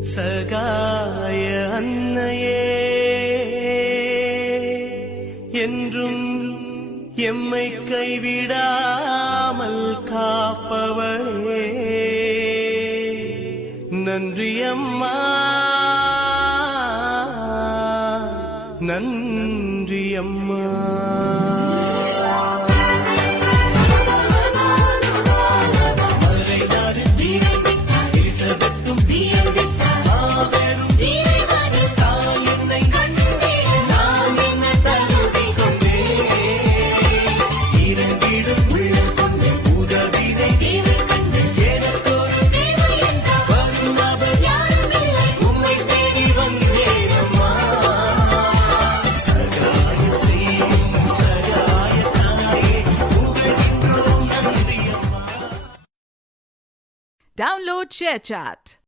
சகாய அன்னையே என்றும் எம்மை கைவிடாமல் காப்பவளே நன்றி அம்மா நன்றி அம்மா. Download ShareChat.